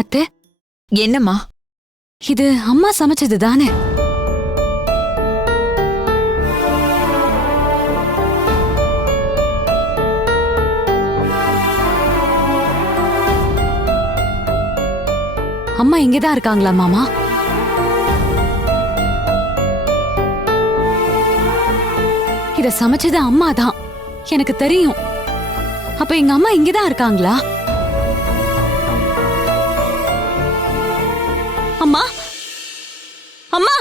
அத்தை, என்னம்மா? இது அம்மா சமைச்சது தானே? அம்மா இங்கதான் இருக்காங்களா மாமா? இத சமைச்சது அம்மா தான், எனக்கு தெரியும். அப்ப எங்க அம்மா இங்கதான் இருக்காங்களா? அம்மா, அம்மா,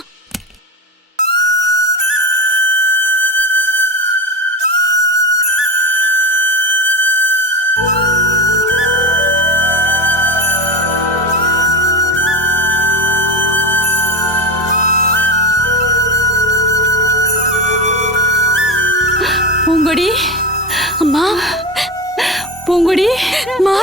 பூங்கொடி, அம்மா, பூங்கொடி, அம்மா.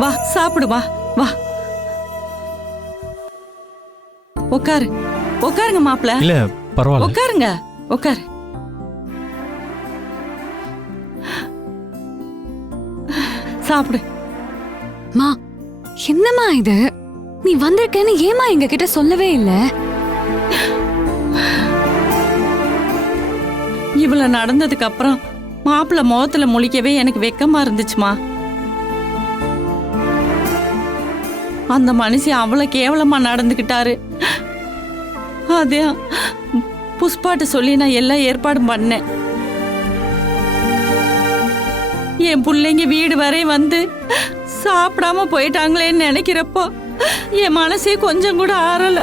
வா சாப்பிடு, வா வா. உட்காரு, உட்காருங்க மாப்பிள்ள. இல்ல பரவாயில்ல. உட்காருங்க, உட்காரு. சாப்பிடு. மா, என்னம்மா இது? நீ வந்திருக்கேன்னு ஏமா எங்க கிட்ட சொல்லவே இல்ல? இவ்வளவு நடந்ததுக்கு அப்புறம் மாப்பிள்ள முகத்துல முழிக்கவே எனக்கு வெக்கமா இருந்துச்சுமா. அந்த மனுஷன் அவ்வளவு கேவலமா நடந்துகிட்டாரு. அதே புஷ்பாட்ட சொல்லி நான் எல்லா ஏற்பாடும் பண்ணேன். என் பிள்ளைங்க வீடு வரை வந்து சாப்பிடாம போயிட்டாங்களேன்னு நினைக்கிறப்போ என் மனசே கொஞ்சம் கூட ஆறல.